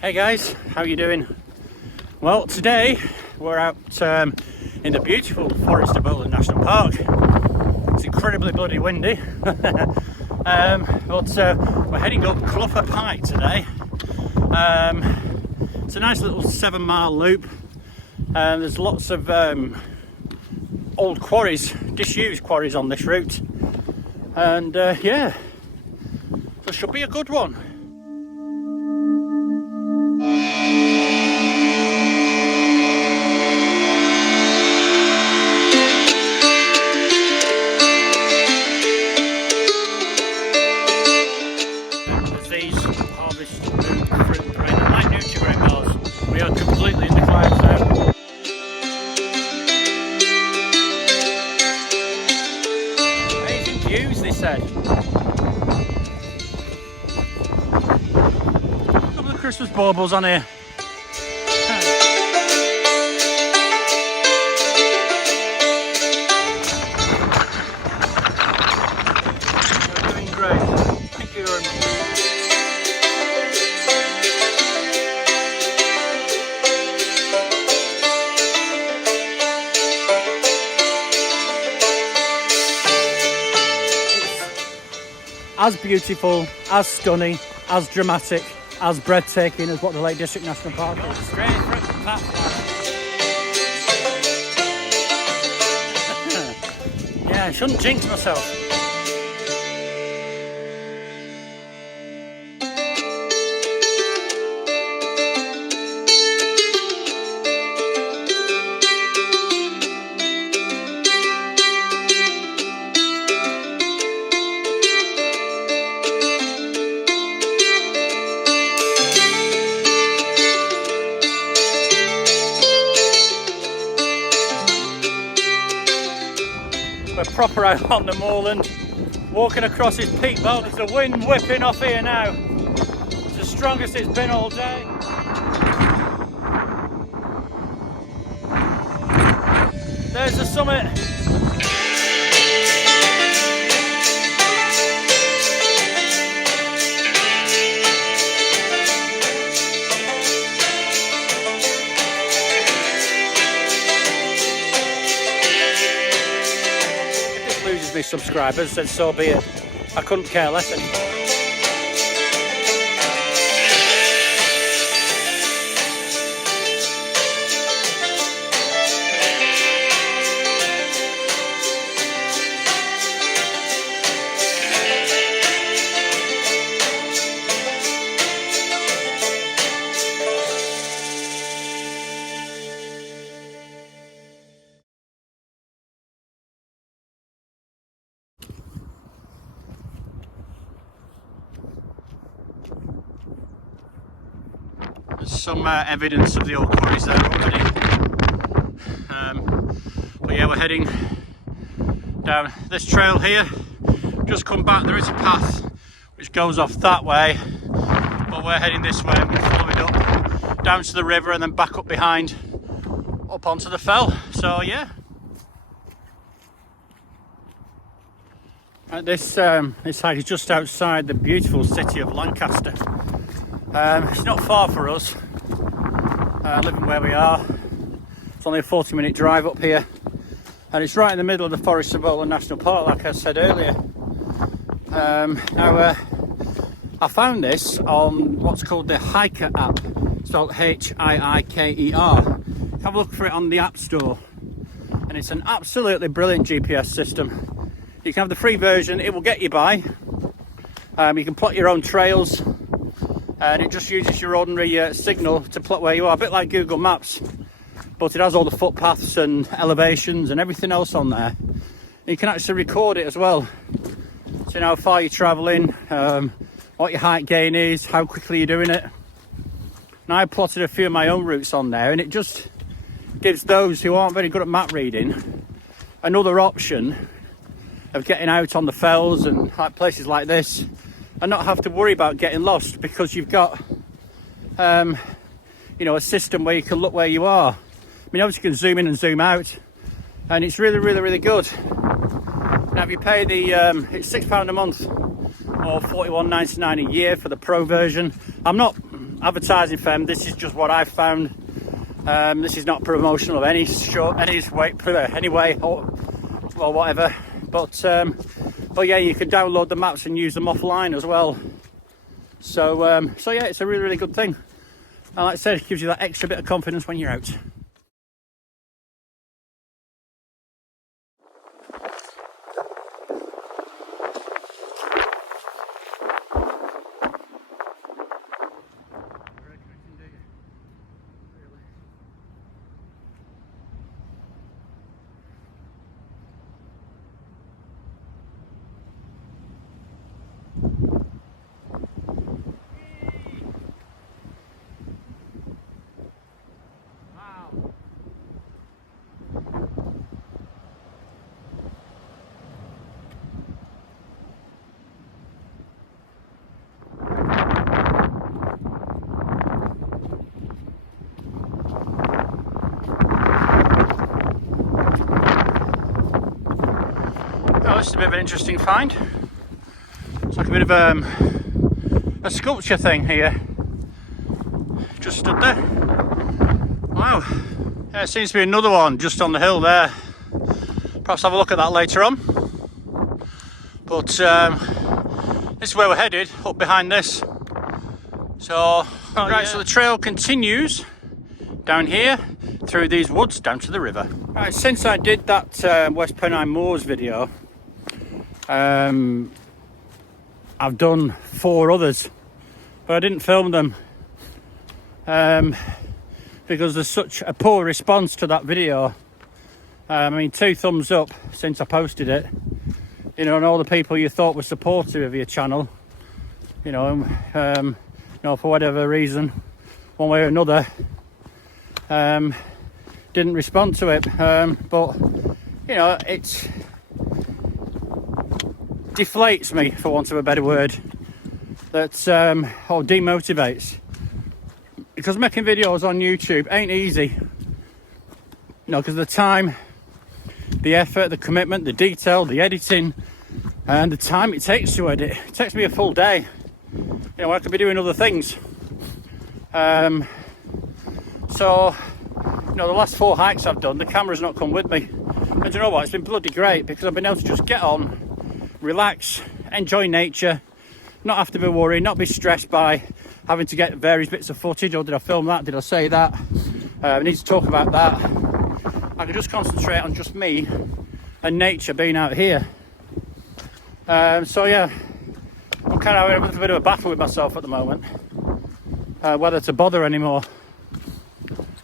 Hey guys, how you doing? Well, today we're out in the beautiful forest of Bowland National Park. It's incredibly bloody windy, but we're heading up Clougha Pike today. It's a nice little 7-mile loop. There's lots of old quarries, disused quarries on this route, and yeah, so it should be a good one. We are completely in the clouds now. Amazing views, they said. A couple of Christmas baubles on here. You're doing great. Thank you very much. As beautiful, as stunning, as dramatic, as breathtaking as what the Lake District National Park is. Straight from the path. Yeah, I shouldn't jinx myself. We're proper out on the moorland, walking across this peak belt. There's the wind whipping off here now. It's the strongest it's been all day. There's the summit. Loses me subscribers, then so be it. I couldn't care less anymore. There's some evidence of the old quarries there already. But yeah, we're heading down this trail here. Just come back, there is a path which goes off that way, but we're heading this way and we'll follow it up down to the river and then back up behind, up onto the fell. So yeah. This side is just outside the beautiful city of Lancaster. It's not far for us, living where we are. It's only a 40-minute drive up here, and it's right in the middle of the forest of Bowland National Park, like I said earlier. Now, I found this on what's called the Hiker app, spelled Hiker. Have a look for it on the App Store, and it's an absolutely brilliant GPS system. You can have the free version, it will get you by. You can plot your own trails, and it just uses your ordinary signal to plot where you are, a bit like Google Maps, but it has all the footpaths and elevations and everything else on there. You can actually record it as well, so you know how far you're travelling, what your height gain is, how quickly you're doing it. Now, I plotted a few of my own routes on there, and it just gives those who aren't very good at map reading another option of getting out on the fells and places like this, and not have to worry about getting lost, because you've got you know, a system where you can look where you are. I mean, obviously you can zoom in and zoom out, and it's really good. Now, if you pay the it's £6 a month or £41.99 a year for the pro version, I'm not advertising firm. This is just what I've found. This is not promotional of any way or whatever. But yeah, you can download the maps and use them offline as well. So yeah, it's a really, really good thing. And like I said, it gives you that extra bit of confidence when you're out. This is a bit of an interesting find. It's like a bit of a sculpture thing here. Just stood there. Wow. Yeah, there seems to be another one just on the hill there. Perhaps have a look at that later on. But this is where we're headed, up behind this. So, right, so the trail continues down here through these woods down to the river. Right, since I did that West Pennine Moors video, I've done 4 others, but I didn't film them because there's such a poor response to that video. I mean, 2 thumbs up since I posted it, you know, and all the people you thought were supportive of your channel, you know, for whatever reason, one way or another, didn't respond to it. But you know, it deflates me, for want of a better word, that or demotivates, because making videos on YouTube ain't easy, you know, because the time, the effort, the commitment, the detail, the editing, and the time it takes to edit. It takes me a full day, you know, I could be doing other things. So, you know, the last 4 hikes I've done, the camera's not come with me, and you know what, it's been bloody great, because I've been able to just get on, relax, enjoy nature, not have to be worried, not be stressed by having to get various bits of footage. Or did I film that? Did I say that? I need to talk about that. I can just concentrate on just me and nature being out here. So yeah, I'm kind of having a bit of a battle with myself at the moment, whether to bother anymore,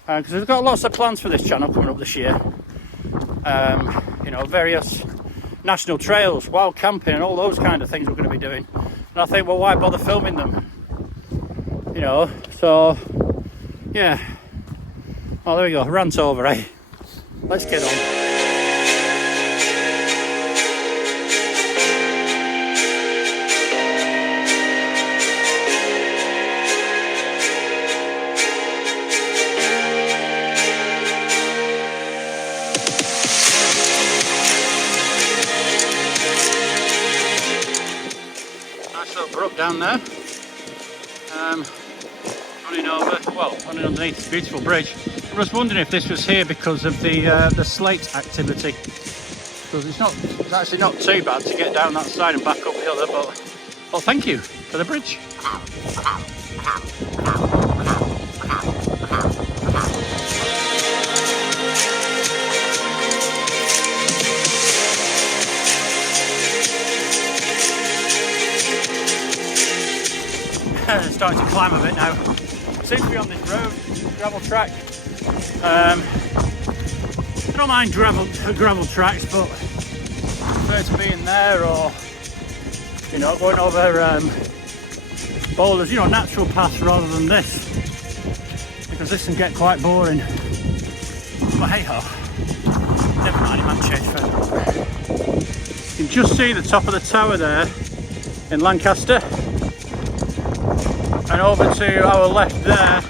because we've got lots of plans for this channel coming up this year. You know, various national trails, wild camping, and all those kind of things we're going to be doing. And I think, well, why bother filming them? You know, so yeah. Oh, there we go, rant over, eh? Let's get on. Brook down there, running underneath this beautiful bridge. I was wondering if this was here because of the slate activity, because it's actually not too bad to get down that side and back up the other. But well, thank you for the bridge. Starting to climb a bit now. Seems to be on this road, gravel track. I don't mind gravel tracks, but I prefer to be in there, or you know, going over boulders, you know, natural paths rather than this, because this can get quite boring. But hey ho, never mind, it might change further. You can just see the top of the tower there in Lancaster. And over to our left there,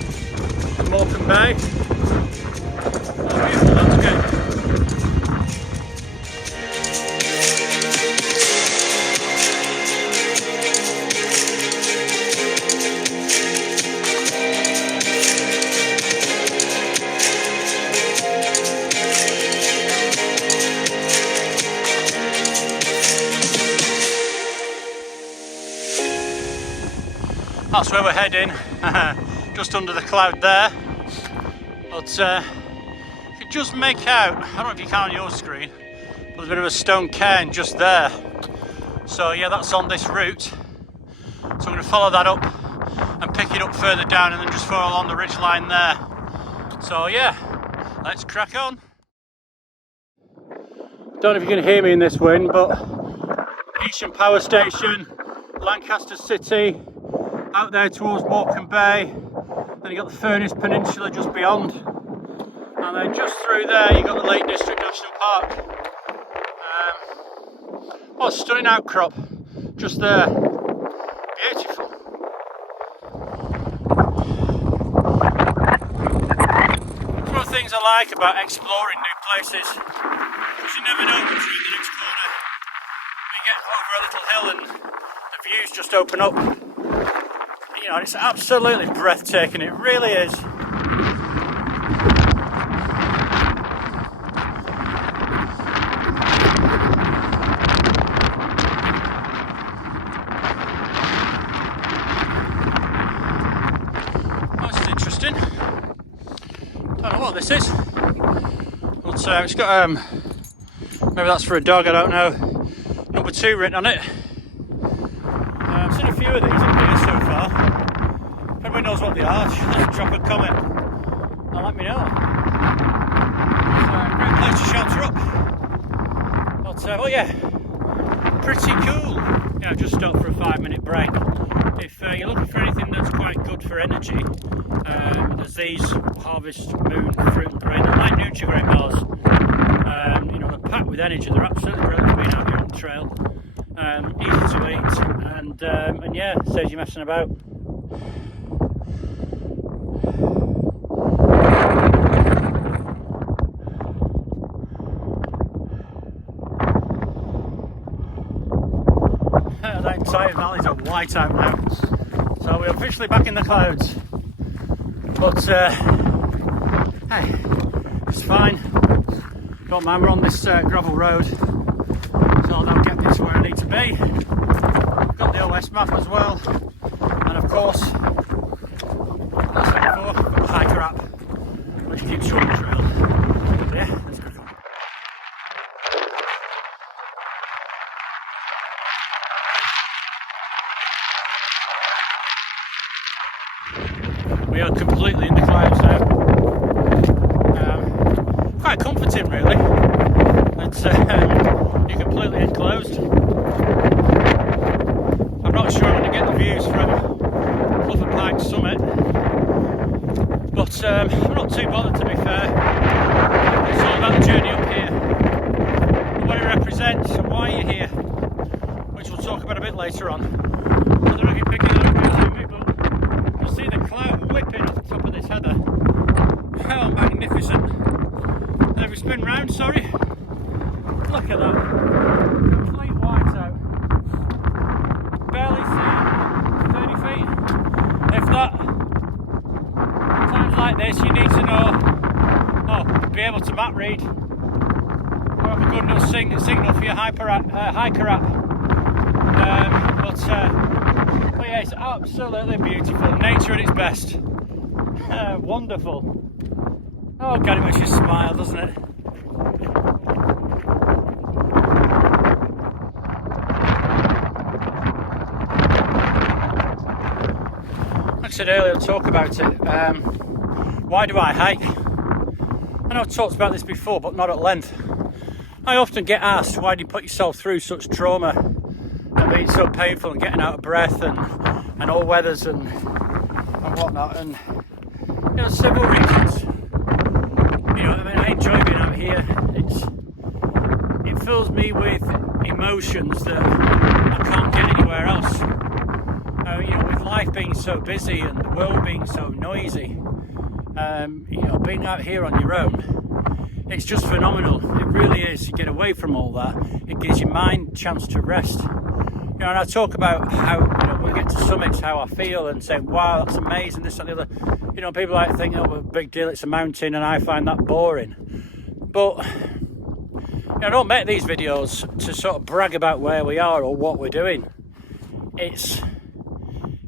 Morecambe Bay. That's beautiful, that's good. That's where we're heading, just under the cloud there. But you can just make out, I don't know if you can on your screen, but there's a bit of a stone cairn just there. So yeah, that's on this route. So I'm going to follow that up and pick it up further down and then just follow along the ridge line there. So yeah, let's crack on. Don't know if you can hear me in this wind, but Eastern Power Station, Lancaster City, out there towards Morecambe Bay, then you got the Furnace Peninsula just beyond, and then just through there you got the Lake District National Park. What a stunning outcrop just there, beautiful. It's one of the things I like about exploring new places, because you never know what's around the next corner. You get over a little hill and the views just open up. You know, it's absolutely breathtaking, it really is. Oh, this is interesting. Don't know what this is. But it's got, maybe that's for a dog, I don't know. Number 2 written on it. I've seen a few of these up here so far. If anyone knows what they are, just drop a comment and let me know. It's a great place to shelter up. But yeah, pretty cool. Yeah, I've just stopped for a 5-minute break. If you're looking for anything that's quite good for energy, there's these Harvest Moon fruit and grain. They're like Nutri-Grain bars. You know, they're packed with energy. They're absolutely brilliant for being out here on the trail. Easy to eat, and yeah, saves you messing about. That entire valley's a whiteout now, so we're officially back in the clouds. But hey, it's fine. Don't mind, we're on this gravel road, so that'll get me to where I need to be. Got the OS map as well, and of course, as I said before, got the hiker app, which keeps you on the trail. So yeah, let's go. We are completely in the clouds now. Quite comforting, really. It's you're completely enclosed. I'm not sure I'm going to get the views from Clougha Pike summit, but I'm not too bothered, to be fair. It's all about the journey up here, and what it represents and why you're here, which we'll talk about a bit later on. I don't know if you're picking that up behind me, but you'll see the cloud whipping off the top of this heather. How magnificent. And if we spin round, sorry, look at that. Complete whiteout. Barely see 30 feet, if that. Times like this, you need to know, be able to map read, or have a good enough signal for your hiker app. But yeah, it's absolutely beautiful. Nature at its best. Wonderful. Oh God, it makes you smile, doesn't it? Like I said earlier, I'll talk about it. Why do I hike? I know I've talked about this before, but not at length. I often get asked, why do you put yourself through such trauma and being so painful and getting out of breath and all weathers and whatnot, and you know, several reasons. You know, I mean, I enjoy being out here. It fills me with emotions that I can't get anywhere else. You know, with life being so busy and the world being so noisy, you know, being out here on your own, it's just phenomenal. It really is. You get away from all that. It gives your mind a chance to rest. You know, and I talk about how, you know, we get to summits, how I feel, and say, wow, that's amazing, this and the other. You know, people like think, oh, well, big deal, it's a mountain, and I find that boring. But you know, I don't make these videos to sort of brag about where we are or what we're doing. It's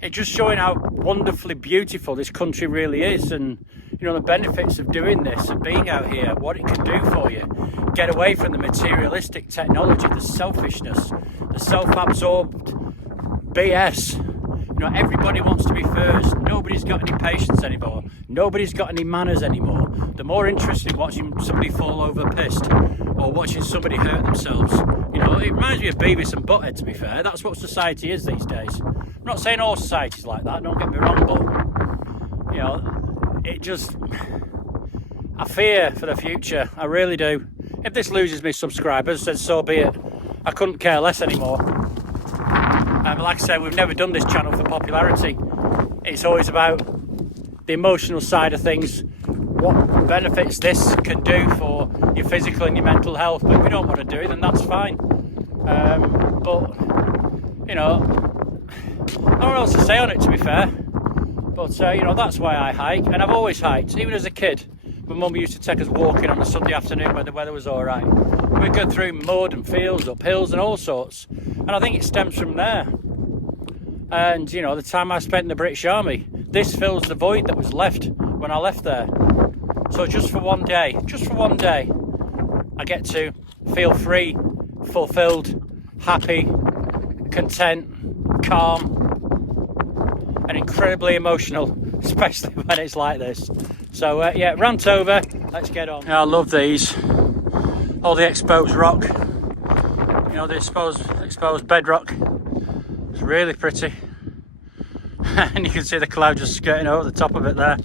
it's just showing how wonderfully beautiful this country really is, and you know, the benefits of doing this and being out here, what it can do for you. Get away from the materialistic technology, the selfishness, the self-absorbed BS. You know, everybody wants to be first. Nobody's got any patience anymore. Nobody's got any manners anymore. They're more interested in watching somebody fall over pissed or watching somebody hurt themselves. You know, it reminds me of Beavis and Butthead, to be fair. That's what society is these days. I'm not saying all society's like that, don't get me wrong, but, you know, it just... I fear for the future, I really do. If this loses me subscribers, then so be it. I couldn't care less anymore. Like I said, we've never done this channel for popularity. It's always about the emotional side of things, what benefits this can do for your physical and your mental health. But if you don't want to do it, then that's fine. But, you know, not what else to say on it, to be fair. But, you know, that's why I hike. And I've always hiked, even as a kid. My mum used to take us walking on a Sunday afternoon when the weather was all right. We'd go through mud and fields, up hills and all sorts. And I think it stems from there. And, you know, the time I spent in the British Army, this fills the void that was left when I left there. So just for one day, I get to feel free, fulfilled, happy, content, calm, and incredibly emotional, especially when it's like this. So yeah, rant over, let's get on. Yeah, I love these, all the exposed rock, you know, the exposed bedrock. It's really pretty. And you can see the cloud just skirting over the top of it there.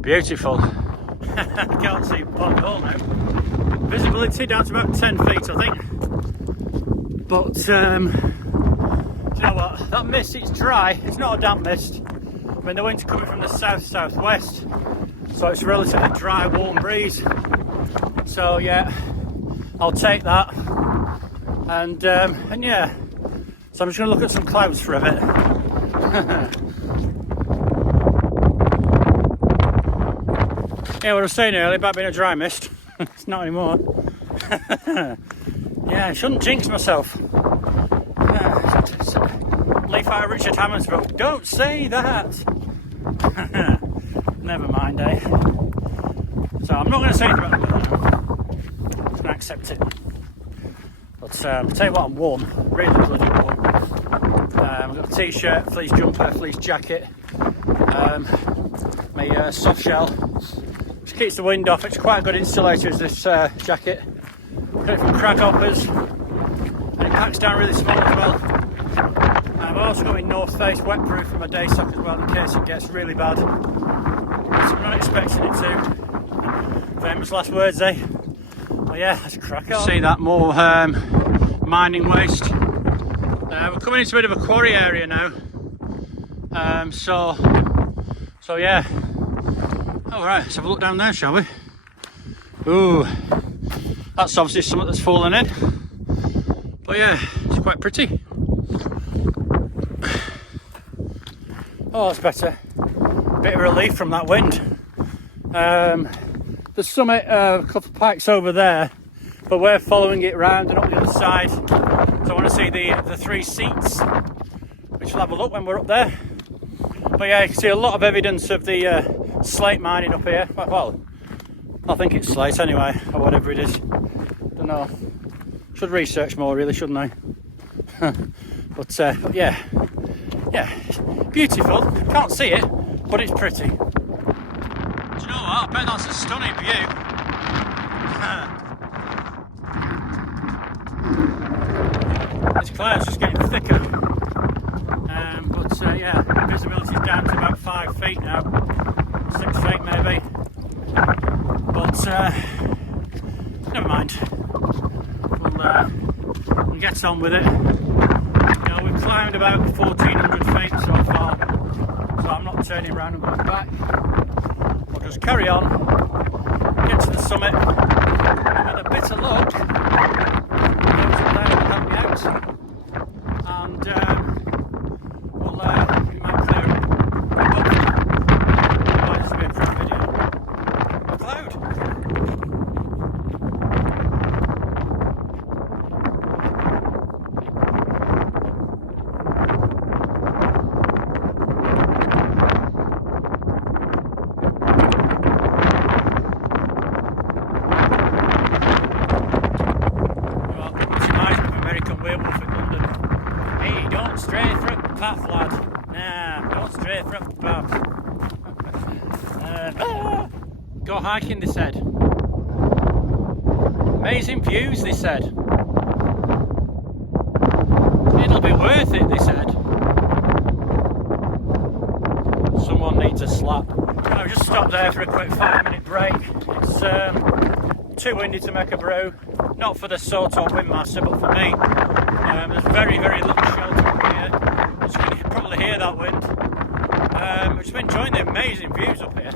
Beautiful. I can't see Pike at all now. Visibility down to about 10 feet, I think. But do you know what, that mist, it's dry, it's not a damp mist. I mean, the wind's coming from the south-southwest, so it's a relatively dry, warm breeze. So yeah, I'll take that. And yeah, so I'm just going to look at some clouds for a bit. Yeah, what I was saying earlier about being a dry mist, it's not anymore. Yeah, I shouldn't jinx myself. Leaf out of Richard Hammond's book, don't say that. Never mind, eh? So I'm not going to say anything about it. I'm just going to accept it. But I'll tell you what, I'm warm, really bloody warm. I've got a t-shirt, fleece jumper, fleece jacket, my soft shell, which keeps the wind off. It's quite a good insulator, is this jacket. Got it from Craighoppers, and it packs down really small as well. I've also got my North Face wetproof for my day sock as well, in case it gets really bad. So I'm not expecting it to. Famous last words, eh? Well, yeah, let's crack on. See that more mining waste. We're coming into a bit of a quarry area now. So yeah. All right, let's have a look down there, shall we? Ooh, that's obviously something that's fallen in. But yeah, it's quite pretty. Oh, that's better. Bit of relief from that wind. The summit, a couple of pikes over there, but we're following it round and up the other side. So I want to see the three seats, which we'll have a look when we're up there. But yeah, you can see a lot of evidence of the slate mining up here. Well, I think it's slate anyway, or whatever it is. Don't know. Should research more, really, shouldn't I? But yeah, beautiful. Can't see it, but it's pretty. Do you know what? I bet that's a stunning view. This cloud's just getting thicker. But yeah, visibility's down to about 5 feet now. 6 feet maybe. But never mind. We'll get on with it. You know, we've climbed about 1,400 feet so far, so I'm not turning around and going back. We'll just carry on, get to the summit, and with a bit of luck, those up there will help me out, and we might clear it. Otherwise this will be a crap video. A cloud. werewolf in London. Hey, don't stray from the path, lad. Nah, don't stray from the path. Go hiking, they said. Amazing views, they said. It'll be worth it, they said. Someone needs a slap. I've just stopped there for a quick 5-minute break. It's too windy to make a brew. Not for the Soto windmaster, but for me. There's very, very little shelter up here. As you can probably hear that wind. I've just been enjoying the amazing views up here.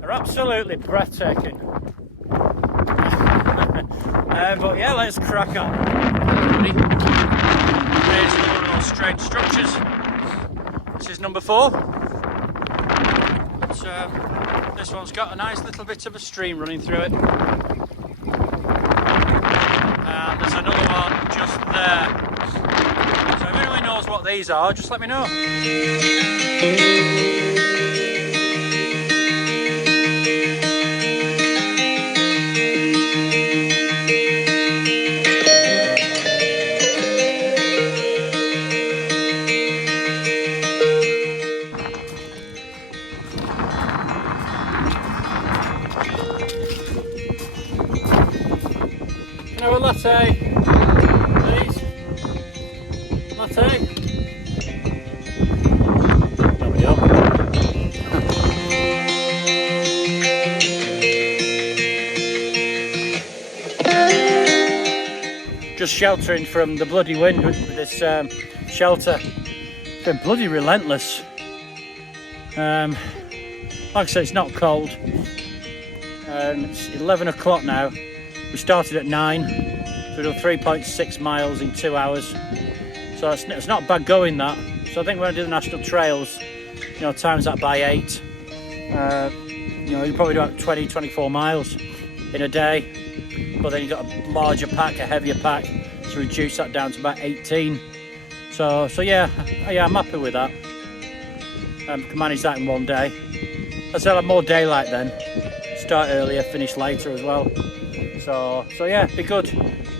They're absolutely breathtaking. But yeah, let's crack on. Here's one of those strange structures. This is number 4. This one's got a nice little bit of a stream running through it. And there's another one just there. So if anyone knows what these are, just let me know. Can I have a latte, please? Latte? There we go. Just sheltering from the bloody wind with this shelter. It's been bloody relentless. Like I said, it's not cold. It's 11 o'clock now. We started at 9, so we done 3.6 miles in 2 hours. So it's not bad going, that. So I think when I do the national trails, you know, times that by 8. You know, you probably do about 20, 24 miles in a day. But then you've got a larger pack, a heavier pack, to reduce that down to about 18. So yeah, I'm happy with that. Can manage that in one day. I said I'll have more daylight then. Start earlier, finish later as well. So yeah, be good.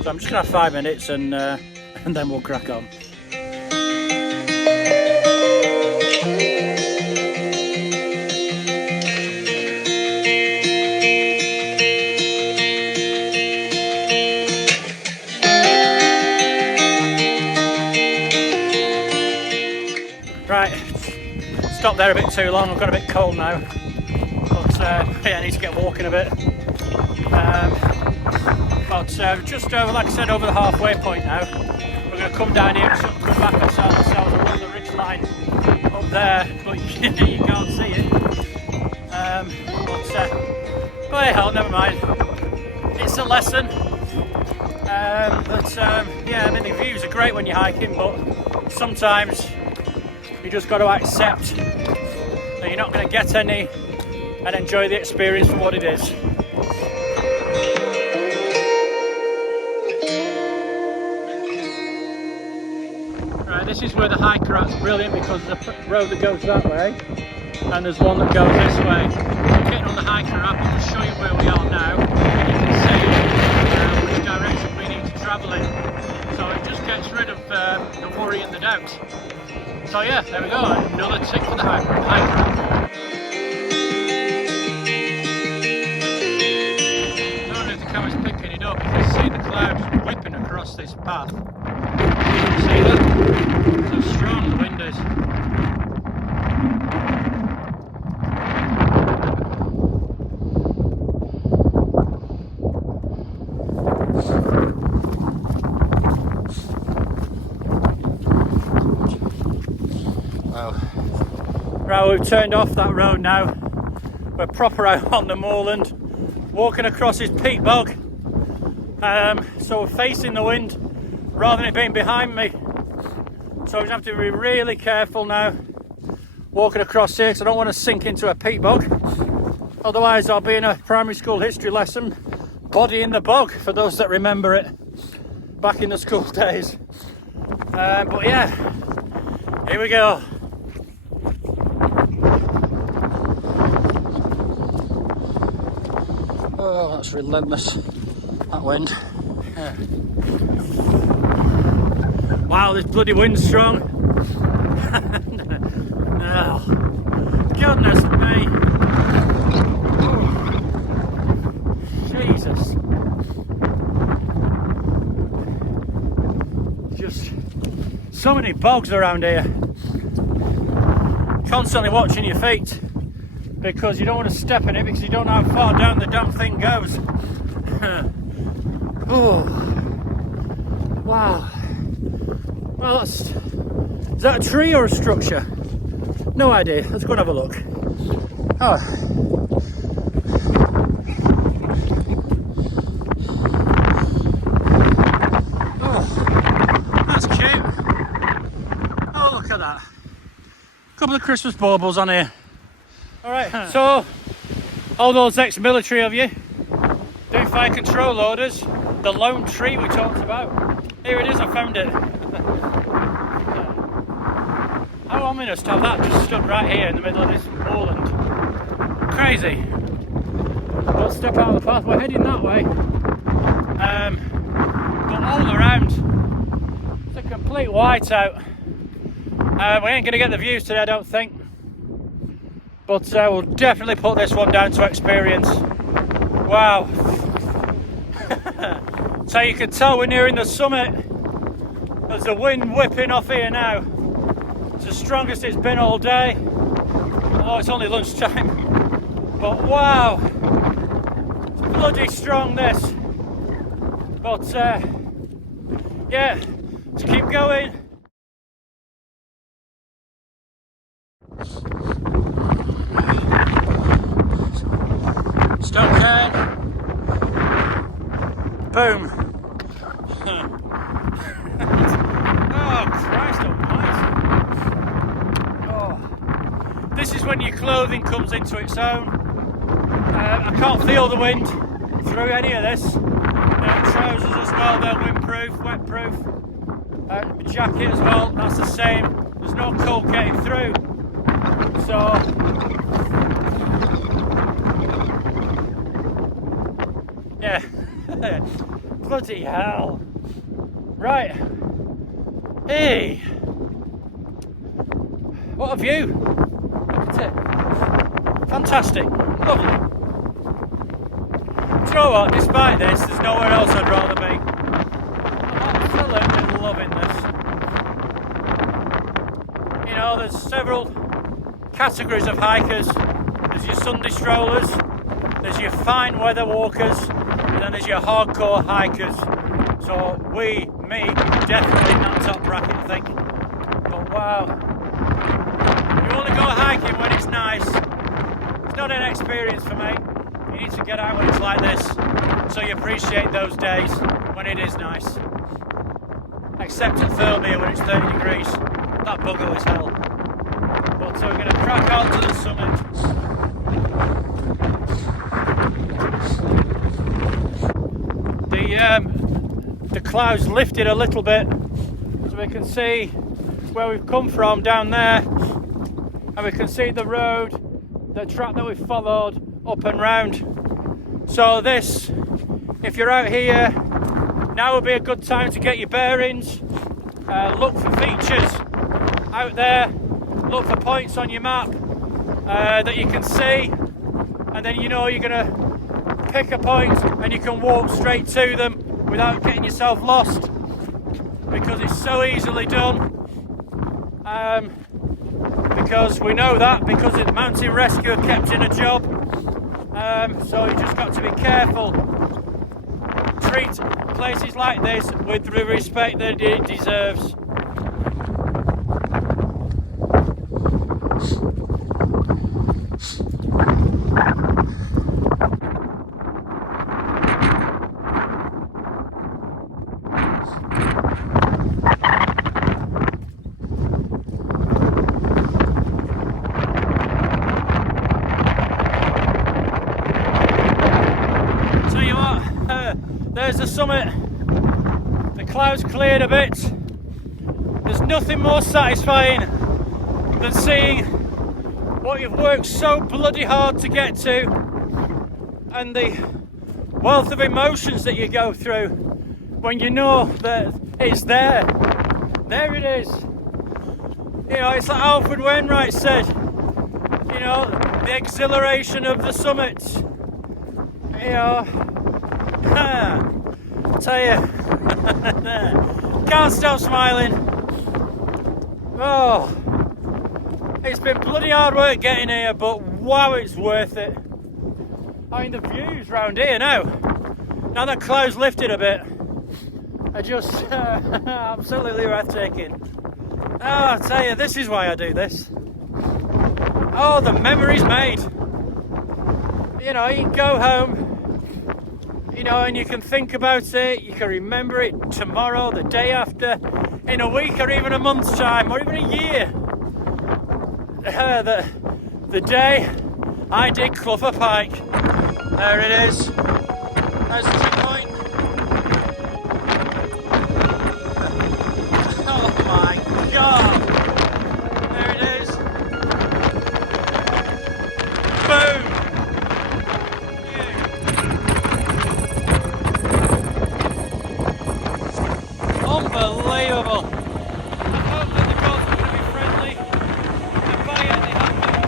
So I'm just gonna have 5 minutes and then we'll crack on. Right, stopped there a bit too long. I've got a bit cold now, but yeah, I need to get walking a bit. But just over, like I said, over the halfway point now. We're going to come down here and come back ourselves along the ridge line up there, but you can't see it. But hey, hell, never mind. It's a lesson. Yeah, I mean, the views are great when you're hiking, but sometimes you just got to accept that you're not going to get any and enjoy the experience for what it is. This is where the hiker at's brilliant, because there's a road that goes that way and there's one that goes this way. So getting on the hiker app, I'll just show you where we are now. You can see which direction we need to travel in. So it just gets rid of the worry and the doubt. So yeah, there we go, another tick for the hiker app. I don't know if the camera's picking it up. You can see the clouds whipping across this path. See that? How strong the wind is. Wow. Right, we've turned off that road now. We're proper out on the moorland, walking across this peat bog. So we're facing the wind rather than it being behind me. So I just have to be really careful now walking across here, because I don't want to sink into a peat bog. Otherwise I'll be in a primary school history lesson, body in the bog, for those that remember it back in the school days. But yeah, here we go. Oh, that's relentless, that wind. Yeah. Wow, this bloody wind's strong. Oh, goodness me. Jesus. Just so many bogs around here. Constantly watching your feet because you don't want to step in it because you don't know how far down the damn thing goes. Oh, wow. Well, is that a tree or a structure? No idea. Let's go and have a look. Oh. Oh, that's cute. Oh, look at that. A couple of Christmas baubles on here. Alright, so all those ex-military of you doing fire control orders, the lone tree we talked about. Here it is, I found it. How ominous to have that just stood right here in the middle of this moorland. Crazy. Don't step out of the path, we're heading that way. But all around, it's a complete whiteout. We ain't going to get the views today, I don't think. But we'll definitely put this one down to experience. Wow. So you can tell we're nearing the summit. There's the wind whipping off here now. It's the strongest it's been all day. Oh, it's only lunchtime. But wow. It's bloody strong, this. But yeah, let's keep going. Stone cairn. Boom. Oh, Christ almighty. Oh. This is when your clothing comes into its own. I can't feel the wind through any of this. Trousers as well, they're windproof, wetproof. My jacket as well, that's the same. There's no cold getting through. So yeah. Bloody hell. Right. Hey. What a view. Look at it. Fantastic. Lovely. Do you know what? Despite this, there's nowhere else I'd rather be. I'm absolutely loving this. You know, there's several categories of hikers. There's your Sunday strollers, there's your fine weather walkers, and then there's your hardcore hikers. So me, definitely in that top bracket, I think. But wow, you only go hiking when it's nice. It's not an experience for me. You need to get out when it's like this, so you appreciate those days when it is nice. Except at Thirlmere when it's 30 degrees. That bugger is hell. But so we're going to crack on to the summit. The clouds lifted a little bit, so we can see where we've come from down there, and we can see the road, the track that we've followed up and round. So this, if you're out here, now would be a good time to get your bearings, look for features out there, look for points on your map that you can see, and then you know you're going to pick a point and you can walk straight to them without getting yourself lost, because it's so easily done. Because we know that, because the mountain rescue are kept in a job. So you just got to be careful. Treat places like this with the respect that it deserves. There's the summit. The clouds cleared a bit. There's nothing more satisfying than seeing what you've worked so bloody hard to get to, and the wealth of emotions that you go through when you know that it's there. There it is. You know, it's like Alfred Wainwright said, you know, the exhilaration of the summit. You know, I tell you, can't stop smiling. Oh, it's been bloody hard work getting here, but wow, it's worth it. I mean, the views round here now that clouds lifted a bit, are just absolutely breathtaking. Oh, I tell you, this is why I do this. Oh, the memories made. You know, you can go home, you know, and you can think about it, you can remember it tomorrow, the day after, in a week or even a month's time, or even a year. The day I did Clougha Pike. There it is. There's the checkpoint. Oh my God. There it is. Boom. Unbelievable. I hope that the goals are going to be friendly. And by it, they have been.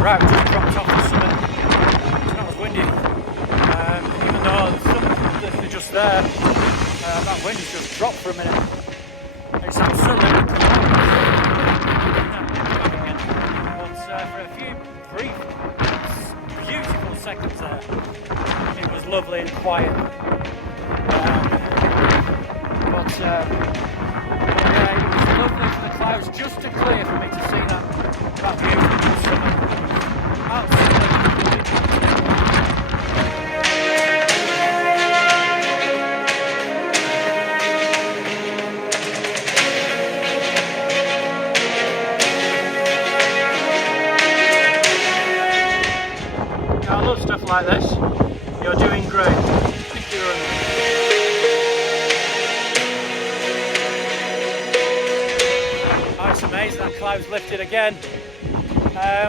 Right, we just dropped off the summit. It's not as windy, even though the summit is literally just there. That wind has just dropped for a minute. It's absolutely but for a few brief, beautiful seconds there, it was lovely and quiet. Yeah, it was lovely for the clouds just to clear for me to see that beautiful summit. I love stuff like this. You're doing great. Thank you very much. Oh, it's amazing, that cloud's lifted again.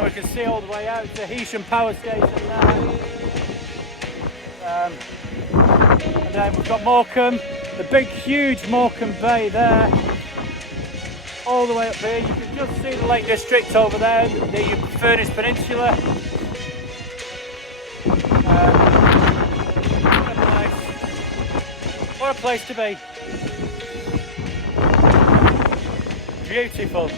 We can see all the way out to Heysham Power Station now. And then we've got Morecambe, the big huge Morecambe Bay there. All the way up here, you can just see the Lake District over there, the Furnace Peninsula. What a place to be. Beautiful.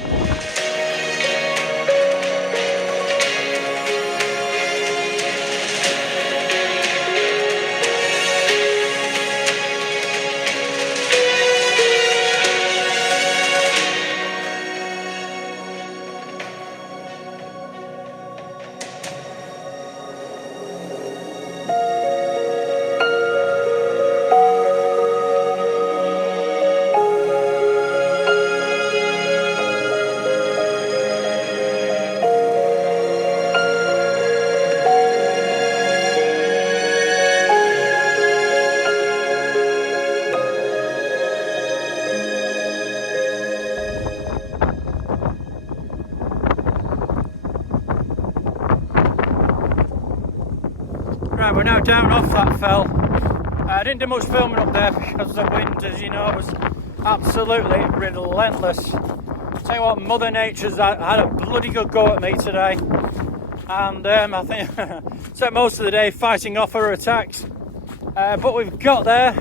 Right, we're now down off that fell. I didn't do much filming up there because the wind, as you know, was absolutely relentless. Tell you what, Mother Nature's had a bloody good go at me today, and I think spent most of the day fighting off her attacks. But we've got there.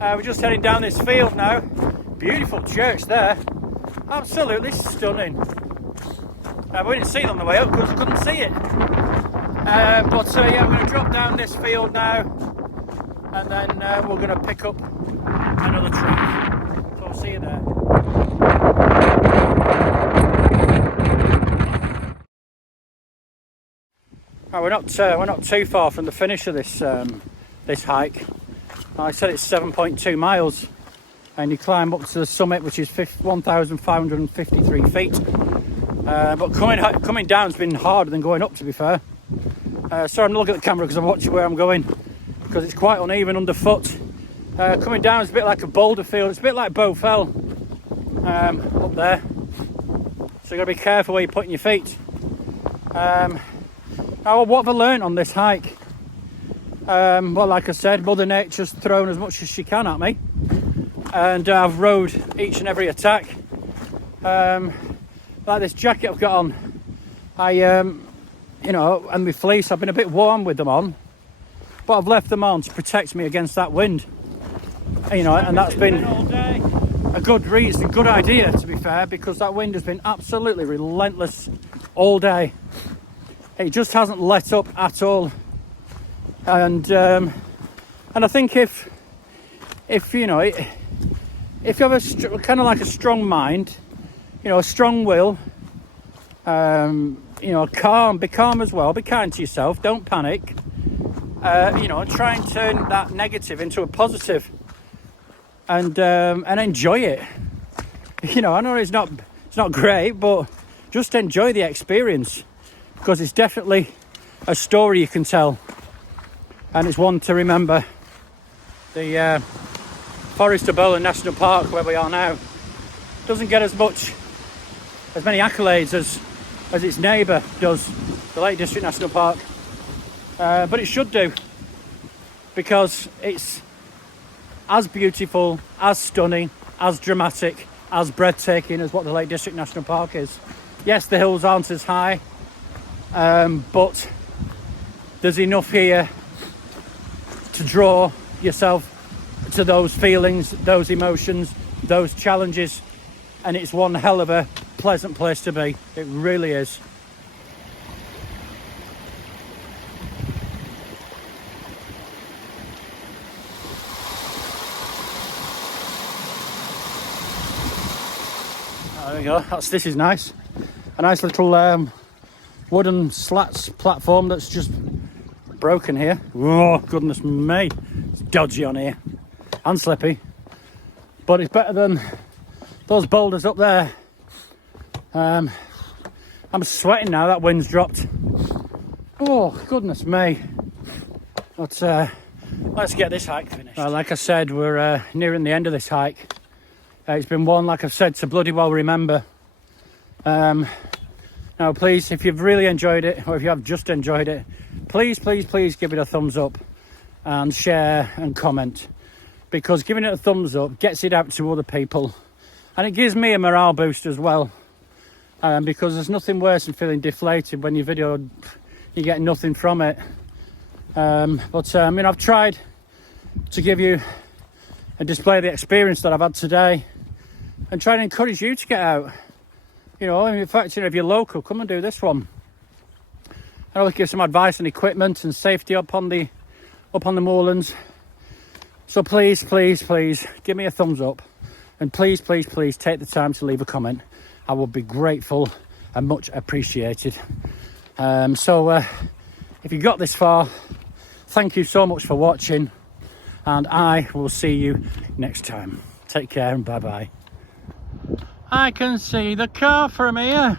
We're just heading down this field now. Beautiful church there, absolutely stunning. We didn't see it on the way up because we couldn't see it. Yeah, we're going to drop down this field now, and then we're going to pick up another track. So I'll see you there. Right, we're not too far from the finish of this this hike. Like I said, it's 7.2 miles. and you climb up to the summit, which is 1,553 feet. But coming down's been harder than going up, to be fair. Sorry, I'm looking at the camera because I'm watching where I'm going, because it's quite uneven underfoot. Coming down is a bit like a boulder field. It's a bit like Bowfell up there, so you got to be careful where you're putting your feet. Now, what have I learned on this hike? Well, like I said, Mother Nature's thrown as much as she can at me, and I've rode each and every attack. Like this jacket I've got on, you know, and my fleece, I've been a bit warm with them on, but I've left them on to protect me against that wind. You know, and that's been a good reason, good idea, to be fair, because that wind has been absolutely relentless all day. It just hasn't let up at all. And I think if you know, if you have a kind of like a strong mind, you know, a strong will, you know, be calm as well, be kind to yourself, don't panic, you know, try and turn that negative into a positive, and enjoy it. You know, I know it's not great, but just enjoy the experience, because it's definitely a story you can tell, and it's one to remember. The Forest of Bowland National Park, where we are now, doesn't get as many accolades as its neighbour does, the Lake District National Park, but it should do, because it's as beautiful, as stunning, as dramatic, as breathtaking as what the Lake District National Park is. Yes, the hills aren't as high, but there's enough here to draw yourself to those feelings, those emotions, those challenges, and it's one hell of a pleasant place to be. It really is. There we go. This is nice. A nice little wooden slats platform that's just broken here. Oh, goodness me. It's dodgy on here and slippy. But it's better than those boulders up there. I'm sweating now, that wind's dropped. Oh, goodness me. But let's get this hike finished. Like I said, we're nearing the end of this hike. It's been one, like I've said, to bloody well remember. Now, please, if you've really enjoyed it, or if you have just enjoyed it, please give it a thumbs up and share and comment, because giving it a thumbs up gets it out to other people, and it gives me a morale boost as well, because there's nothing worse than feeling deflated when your video, you get nothing from it. But I mean, I've tried to give you and display the experience that I've had today, and try to encourage you to get out. You know, in fact, you know, if you're local, come and do this one. And I'll give some advice on equipment and safety up on the moorlands. So please give me a thumbs up, and please take the time to leave a comment. I would be grateful and much appreciated. If you got this far, thank you so much for watching, and I will see you next time. Take care and bye bye. I can see the car from here.